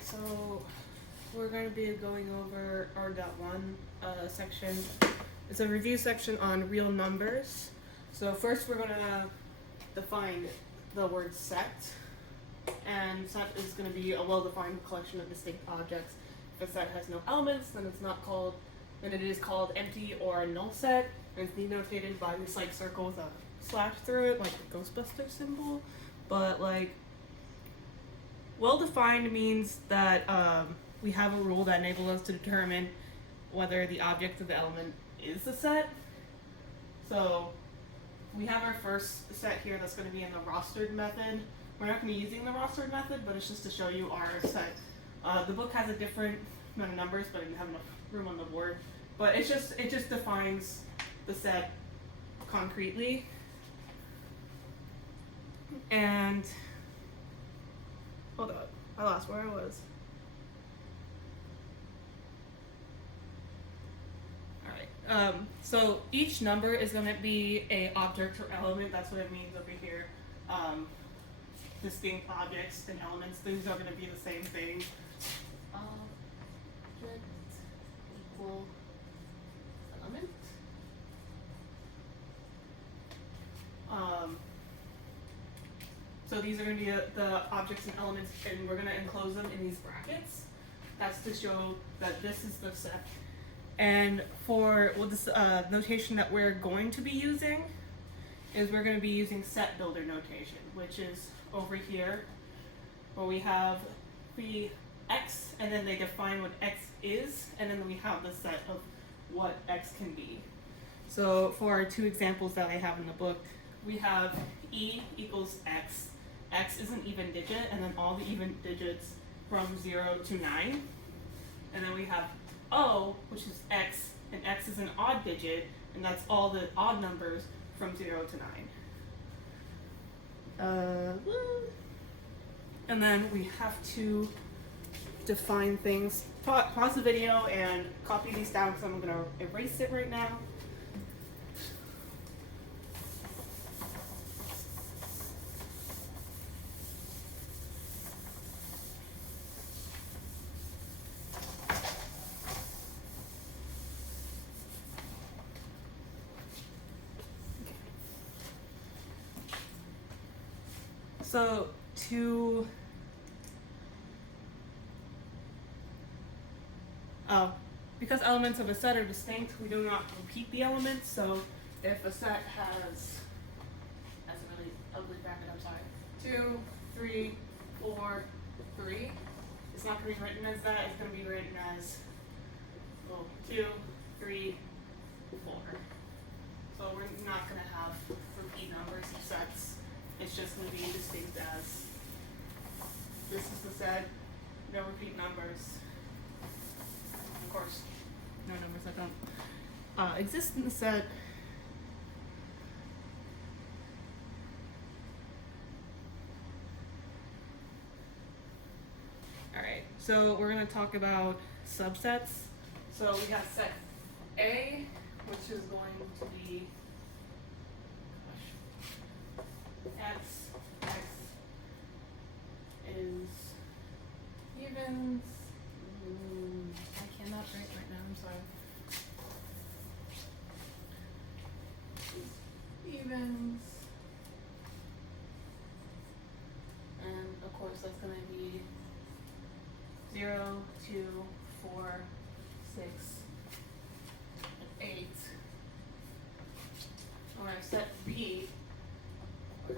Alright, so we're going to be going over R.1 section. It's a review section on real numbers. So first we're going to define the word set. And set is going to be a well-defined collection of distinct objects. If a set has no elements, then it is called empty or a null set. And it's denotated by this like circle with a slash through it, like the Ghostbuster symbol. But like, well-defined means that we have a rule that enables us to determine whether the object of the element is the set. So we have our first set here that's going to be in the rostered method. We're not going to be using the rostered method, but it's just to show you our set. The book has a different amount of numbers, but I didn't have enough room on the board. But it just defines the set concretely. And hold on, I lost where I was. Alright, so each number is going to be a object or element. That's what it means over here. Distinct objects and elements. Things are going to be the same thing. Object equal element. So these are going to be the objects and elements, and we're going to enclose them in these brackets. That's to show that this is the set. And for this notation that we're going to be using is we're going to be using set builder notation, which is over here, where we have the x, and then they define what x is, and then we have the set of what x can be. So for our two examples that I have in the book, we have e equals x. X is an even digit, and then all the even digits from 0 to 9. And then we have O, which is x, and x is an odd digit, and that's all the odd numbers from 0 to 9. And then we have to define things. Pause the video and copy these down because I'm going to erase it right now. So because elements of a set are distinct, we do not repeat the elements. So if a set has, that's a really ugly bracket, I'm sorry, 2, 3, 4, 3, it's not going to be written as that, it's going to be written as 2, 3, 4. So we're not going to have repeat numbers of sets. It's just going to be distinct as this is the set, no repeat numbers. Of course, no numbers that don't exist in the set. Alright, so we're going to talk about subsets. So we have set A, which is going to be x is evens. I cannot write right now, I'm sorry. Evens. And of course that's going to be 0, 2, 4, 6, and 8. Alright, set B is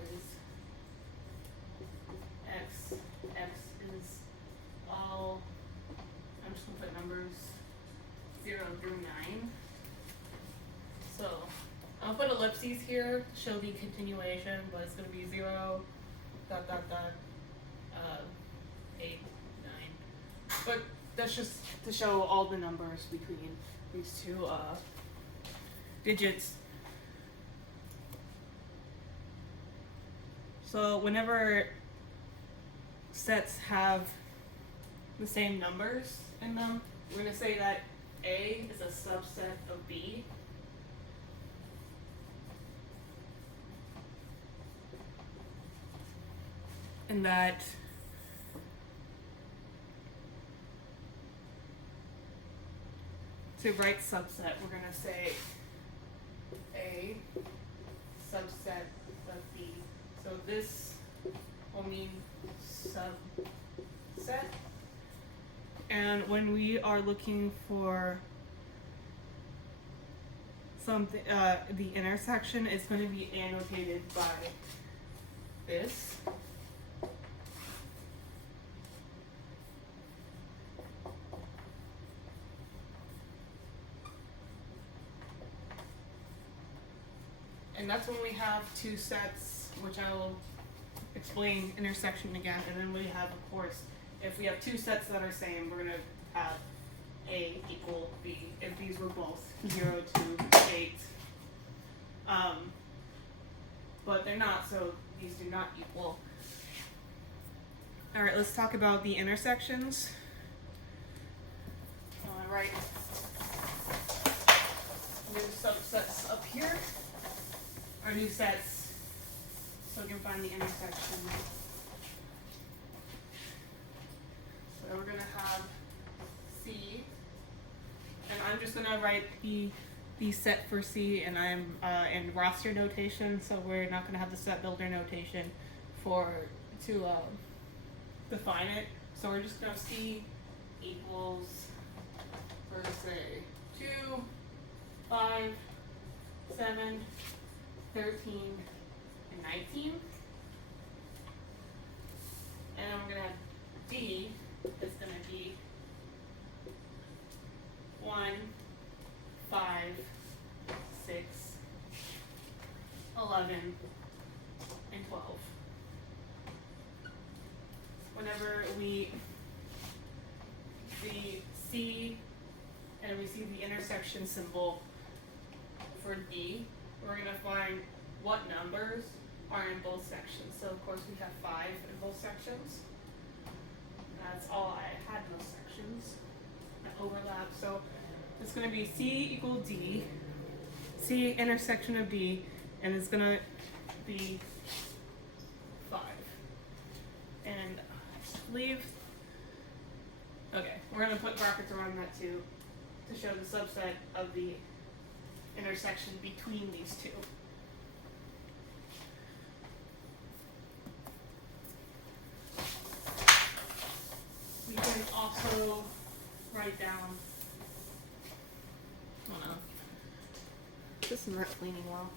x is all, I'm just going to put numbers 0 through 9. So I'll put ellipses here to show the continuation, but it's going to be 0, dot, dot, dot, 8, 9. But that's just to show all the numbers between these two digits. So whenever sets have the same numbers in them, we're going to say that A is a subset of B. And that to write subset, we're going to say A subset of B. So this will mean subset. And when we are looking for something, the intersection is going to be annotated by this. And that's when we have two sets, which I will explain intersection again, and then we have, of course, if we have two sets that are same, we're going to have A equal B, if these were both 0 to 8. But they're not, so these do not equal. Alright, let's talk about the intersections. I'm going to write new subsets up here, or new sets, so we can find the intersection. So we're going to have C, and I'm just going to write the set for C, and I'm in roster notation, so we're not going to have the set builder notation to define it. So we're just going to C equals, we're going to say 2, 5, 7, 13, and 19. And we're going to have D is going to be 1, 5, 6, 11, and 12. Whenever we see C and we see the intersection symbol for D, we're going to find what numbers are in both sections. So of course we have 5 in both sections. That's all I had in those sections that overlap. So it's going to be C equal D, C intersection of D, and it's going to be 5. And I believe, okay, we're going to put brackets around that too to show the subset of the intersection between these two. We can also write down, oh no, this is not cleaning well.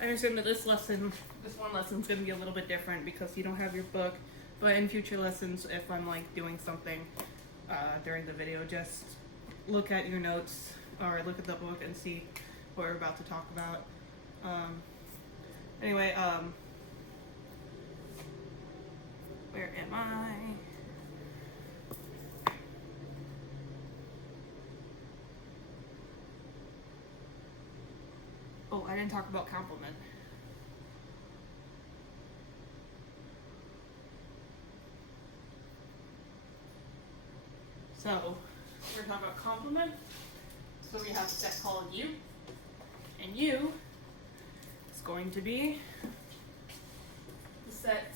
I understand that this one lesson is going to be a little bit different because you don't have your book, but in future lessons, if I'm like doing something during the video, just look at your notes or look at the book and see what we're about to talk about. Anyway, where am I? Oh, I didn't talk about complement. So, we're going to talk about complement. So we have a set called U, and U is going to be the set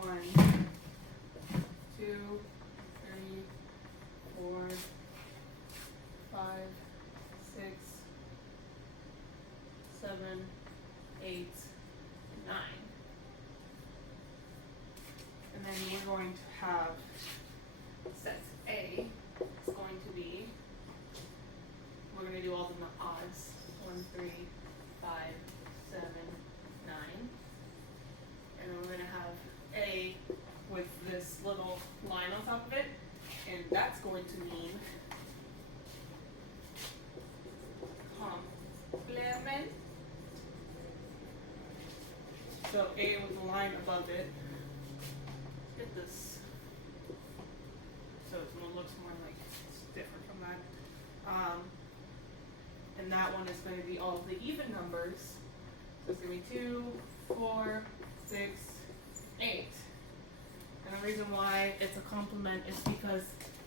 1, 2, 3, 4, 5, 6, 7, 8, and 9. And then we're going to have set A is going to be, we're going to do all the odds, 1, 3, 5, 7, 9. And then we're going to have A with this little line on top of it, and that's going to mean complement. So A with the line above it. Get this. So it looks more like different from that. And that one is going to be all of the even numbers. So it's going to be 2, 4, 6, 8. And the reason why it's a complement is because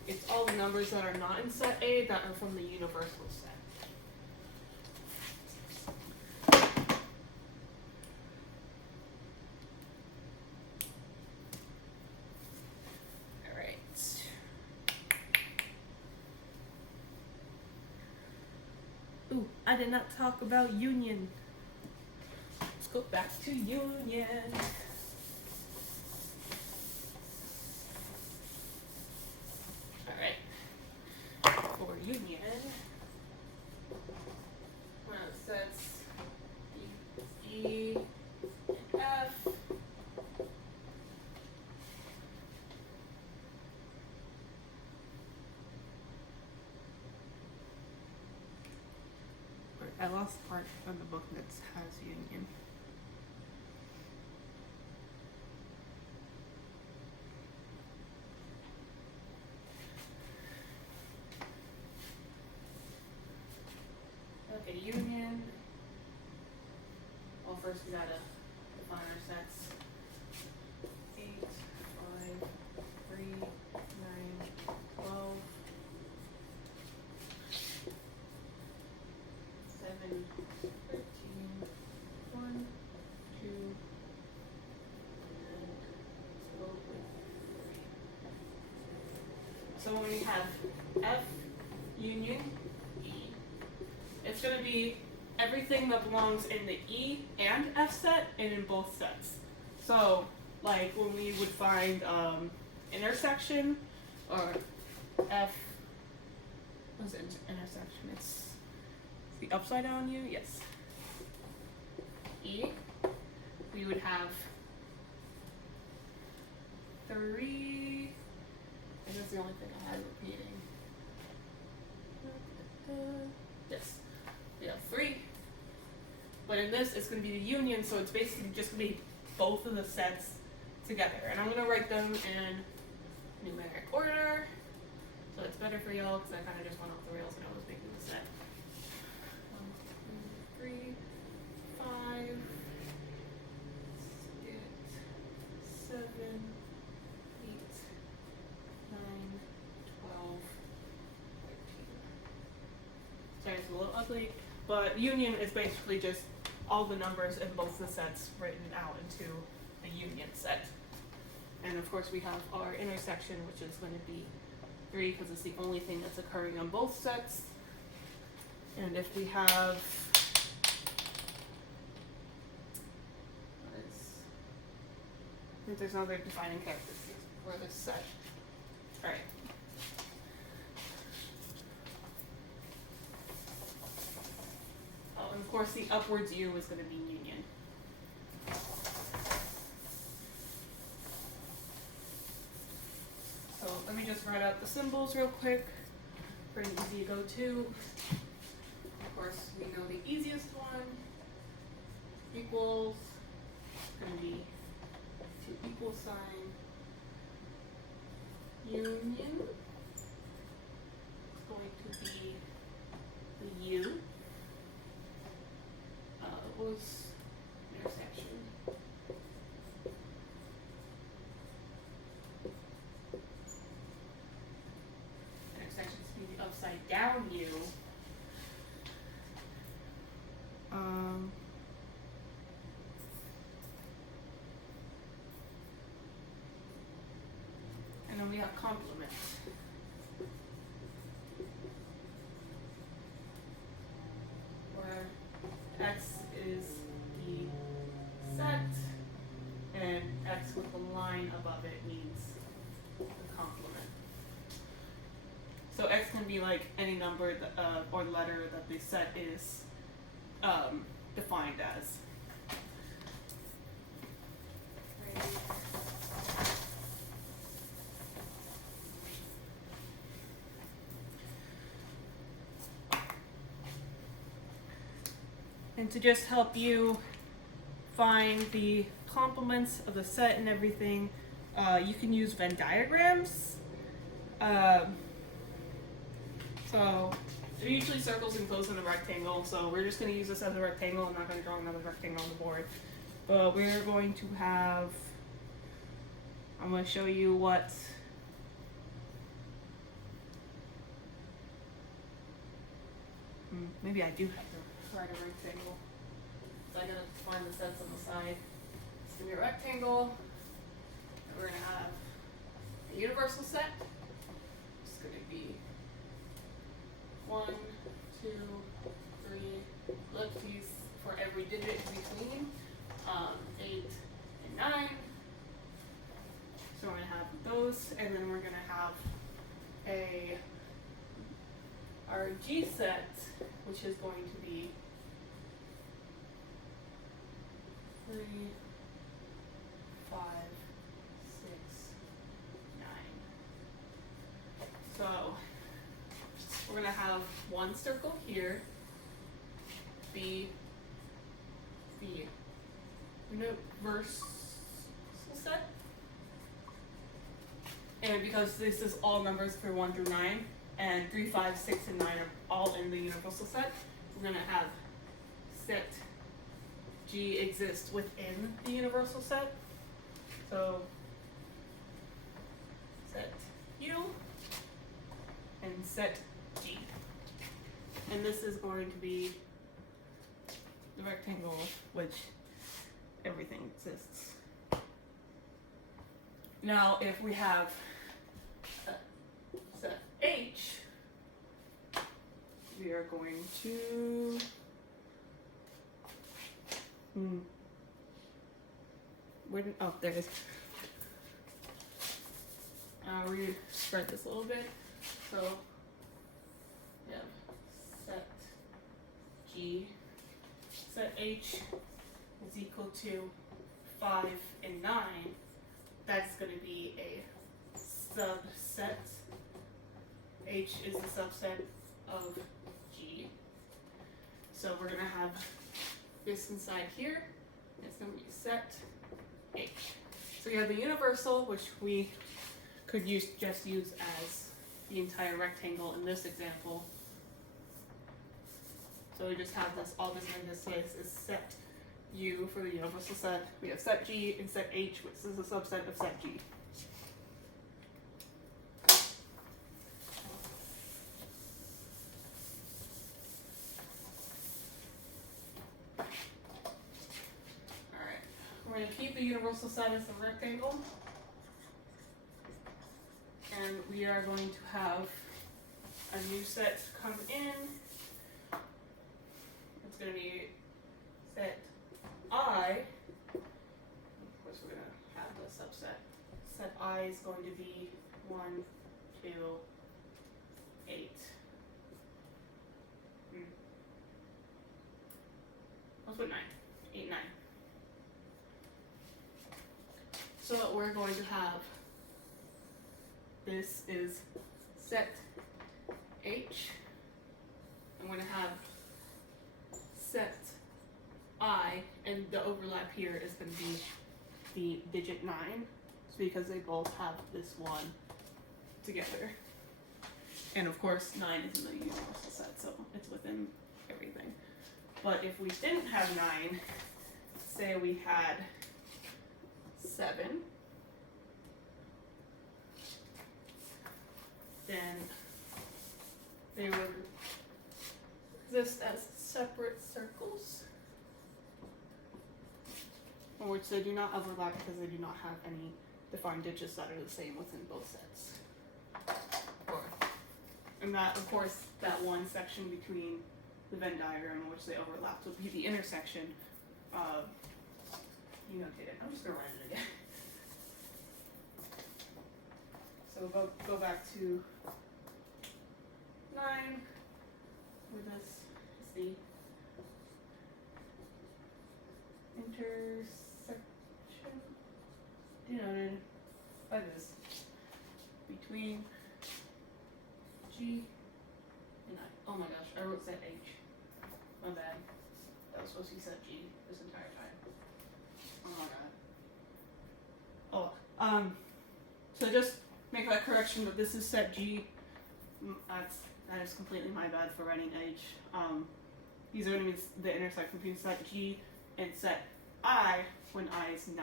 it's all the numbers that are not in set A that are from the universal set. Ooh, I did not talk about union. Let's go back to union. Alright. For union, sets E and F. I lost part of the book that has union. Okay, union. Well, first we gotta define our sets. 8, 5, 3, 9, 12. 7, 13, 1, 2, and 12, 3. So when we have F union E, it's going to be everything that belongs in the E and F set and in both sets. So like when we would find intersection or F, what's it, intersection? It's the upside down U, yes. E, we would have 3, and that's the only thing I had repeating. Yes, we have 3. But in this, it's going to be the union, so it's basically just going to be both of the sets together. And I'm going to write them in numeric order, so it's better for y'all, because I kind of just went off the rails when I was making the set. 1, 2, 3, 5, 6, 7, 8, 9, 12, 13. Sorry, it's a little ugly, but union is basically just all the numbers in both the sets written out into a union set. And of course we have our intersection, which is going to be 3 because it's the only thing that's occurring on both sets. And if we have, I think there's another defining characteristic for this set. Alright. Oh, and of course the upwards U is going to be union. So let me just write out the symbols real quick. Pretty easy to go to. Of course, we know the easiest one. Equals. It's going to be 2 equal sign. Union. It's going to be the U. Was intersection. Intersection is going to be the upside down U. And then we have complement. Where X is the set, and X with the line above it means the complement. So X can be like any number that, or letter that the set is defined as. And to just help you find the complements of the set and everything, you can use Venn diagrams. So it usually circles enclosed in a rectangle, so we're just going to use this as a rectangle. I'm not going to draw another rectangle on the board. But we're going to have, I'm going to show you what maybe I do have to write a rectangle. So I'm going to find the sets on the side. It's going to be a rectangle. And we're going to have a universal set. It's going to be 1, 2, 3 ellipses for every digit in between, 8 and 9. So we're going to have those, and then we're going to have our G set, which is going to be 3, 5, 6, 9. So we're going to have one circle here, be the universal set. And because this is all numbers through 1 through 9, and 3, 5, 6, and 9 are all in the universal set, we're going to have set G exist within the universal set. So set U and set G. And this is going to be the rectangle which everything exists. Now if we have set H, we are going to oh, there it is. Rewrite this a little bit. So we have set G, set H is equal to 5 and 9. That's going to be a subset. H is the subset of G. So we're going to have this inside here. It's going to be set H. So we have the universal, which we could just use as the entire rectangle in this example. So we just have this, all this in this place is set U for the universal set. We have set G and set H, which is a subset of set G. Alright, we're going to keep the universal set as a rectangle. And we are going to have a new set come in. It's going to be set I. Of course, we're going to have the subset. Set I is going to be 1, 2, 8. Let's put 9. 8, 9. So we're going to have, this is set H. I'm going to have set I, and the overlap here is going to be the digit 9, because they both have this one together. And of course, 9 is in the universal set, so it's within everything. But if we didn't have 9, say we had 7, then they would exist as separate circles, in which they do not overlap because they do not have any defined digits that are the same within both sets. And that, of course, that one section between the Venn diagram in which they overlap would be the intersection of, you notate it. I'm just going to write it again. So go back to 9, where this is the intersection denoted by this between G and I. Oh my gosh, I wrote set H. My bad. That was supposed to be set G this entire time. Oh my god. So just make that correction that this is set G. That's that is completely my bad for writing edge. These are going to be the intersection between set G and set I when I is 9.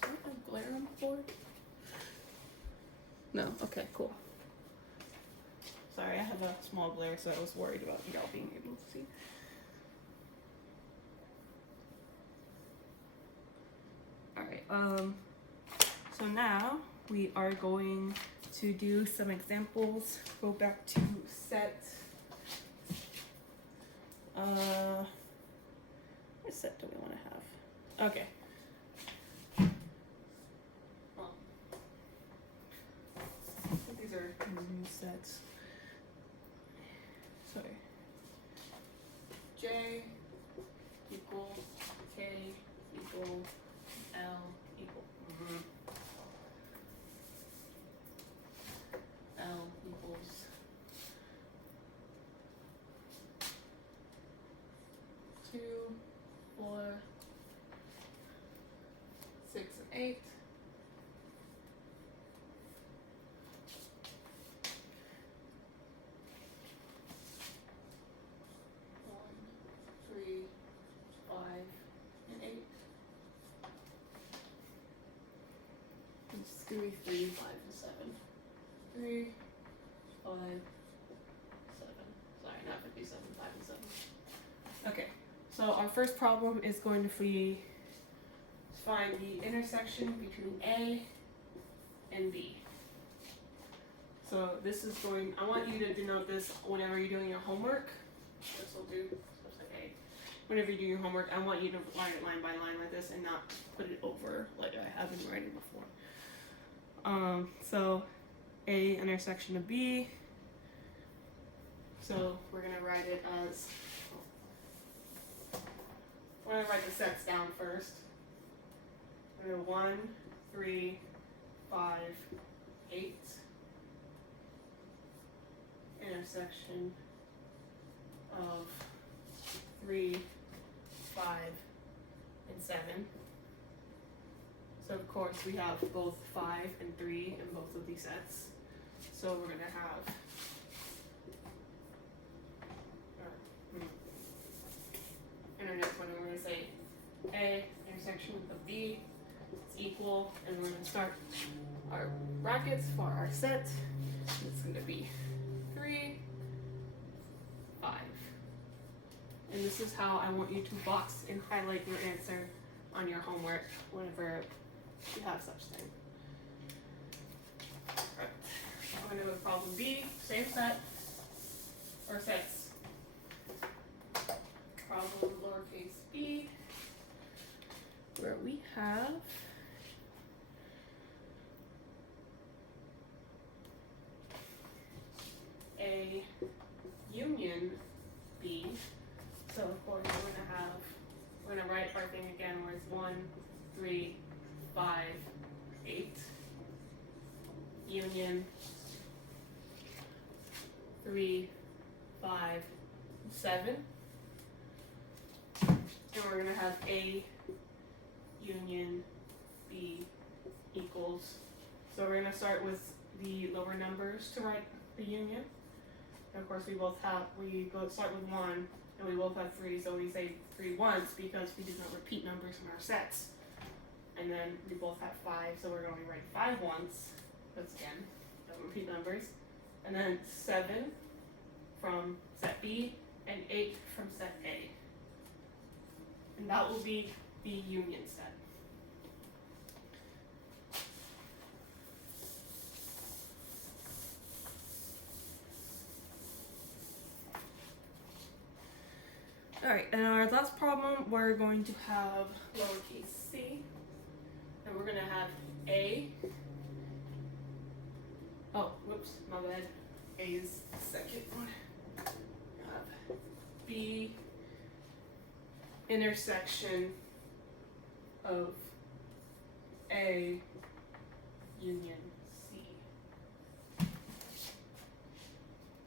Does it have glare on the board? No? Okay, cool. Sorry, I have a small glare, so I was worried about y'all being able to see. Alright, so now we are going to do some examples. Go back to set. What set do we want to have? Okay. These are new sets. Sorry. J equals K equals L equal. L equals 2, 4, 6, and 8. It's 3, 3, 5, and 7. 3, 5, 7. Sorry, not 57, 5, and 7. Okay, so our first problem is going to be find the intersection between A and B. So this is going, I want you to denote this whenever you're doing your homework. This will do, so A. Whenever you do your homework, I want you to line it line by line like this and not put it over like I have been writing before. So A intersection of B. So we're gonna write it as, we're gonna write the sets down first. We're gonna 1, 3, 5, 8. Intersection of 3, 5, and 7. So of course we have both 5 and 3 in both of these sets. So we're going to have and our next one we're going to say A intersection of B is equal, and we're going to start our brackets for our set. It's going to be 3, 5. And this is how I want you to box and highlight your answer on your homework whenever you have such thing. Right. I'm going to go to problem B, same set, or sets. Problem lowercase b, where we have a union B. So of course we're gonna write our thing again where it's 1, 3, 5, 8. Union 3, 5, 7. And we're gonna have A union B equals. So we're gonna start with the lower numbers to write the union. And of course we both start with 1 and we both have 3, so we say 3 once because we did not repeat numbers in our sets. And then we both have 5, so we're going to write 5 once. That's again, don't repeat numbers. And then 7 from set B and 8 from set A. And that will be the union set. Alright, and our last problem, we're going to have lowercase c, and we're going to have A. Oh, whoops, my bad. A is the second one. Have B intersection of A union C.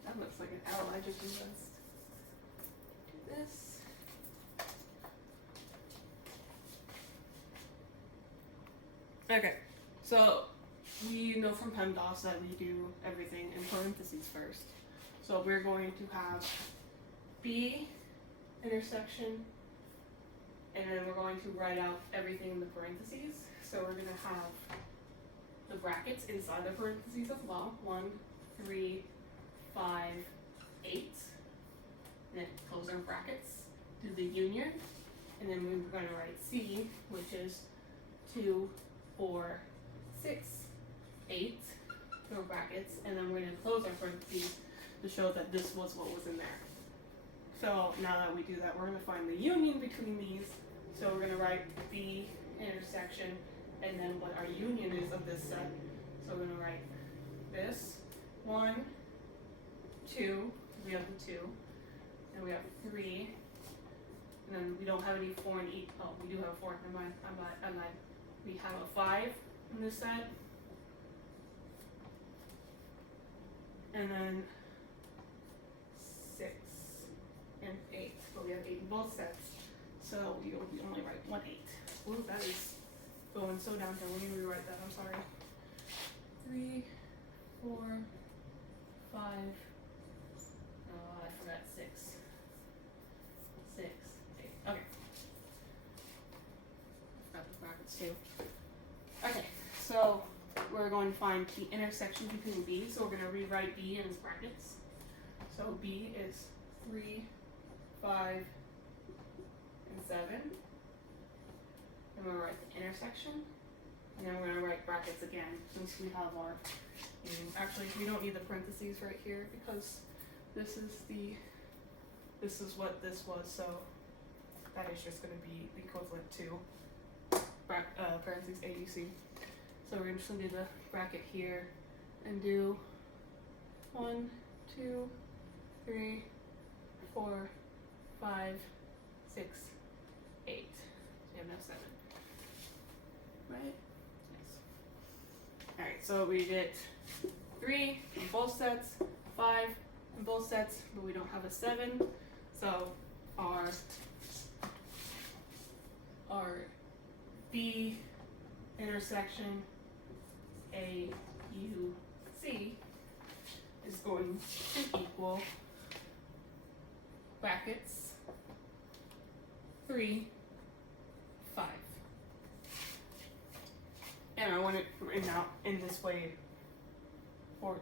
That looks like an L I just realized. Okay, so we know from PEMDAS that we do everything in parentheses first. So we're going to have B intersection, and then we're going to write out everything in the parentheses. So we're going to have the brackets inside the parentheses as well. 1, 3, 5, 8. And then close our brackets, do the union, and then we're going to write C, which is 2, 4, 6, 8, throw brackets, and then we're going to close our parentheses to show that this was what was in there. So now that we do that, we're going to find the union between these. So we're going to write B intersection, and then what our union is of this set. So we're going to write this 1, 2, we have the 2, and we have 3, and then we don't have any 4 and 8. Oh, we do have a 4. I'm not. We have a 5 in this set, and then 6 and 8. But we have 8 in both sets, so we only write 1 8. Ooh, that is going so downhill. Let me rewrite that. I'm sorry. 3, 4, 5. I forgot 6. 6, 8. Okay. Forgot the brackets too. Okay, so we're going to find the intersection between B. So we're going to rewrite B in its brackets. So B is 3, 5, and 7. And we're going to write the intersection. And then we're going to write brackets again since we have our. Actually, we don't need the parentheses right here because this is what this was. So that is just going to be the equivalent to parentheses A, B, C. So we're just going to do the bracket here and do 1, 2, 3, 4, 5, 6, 8. So you have now 7. Right? Yes. Alright, so we get 3 in both sets, 5 in both sets, but we don't have a 7. So our B intersection A, U, C is going to equal brackets 3, 5. And I want it written out in this way, for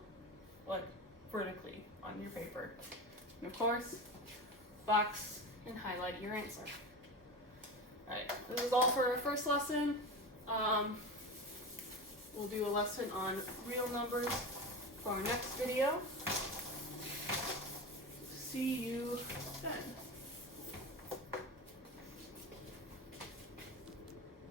like vertically on your paper. And of course, box and highlight your answer. Alright, this is all for our first lesson. We'll do a lesson on real numbers for our next video.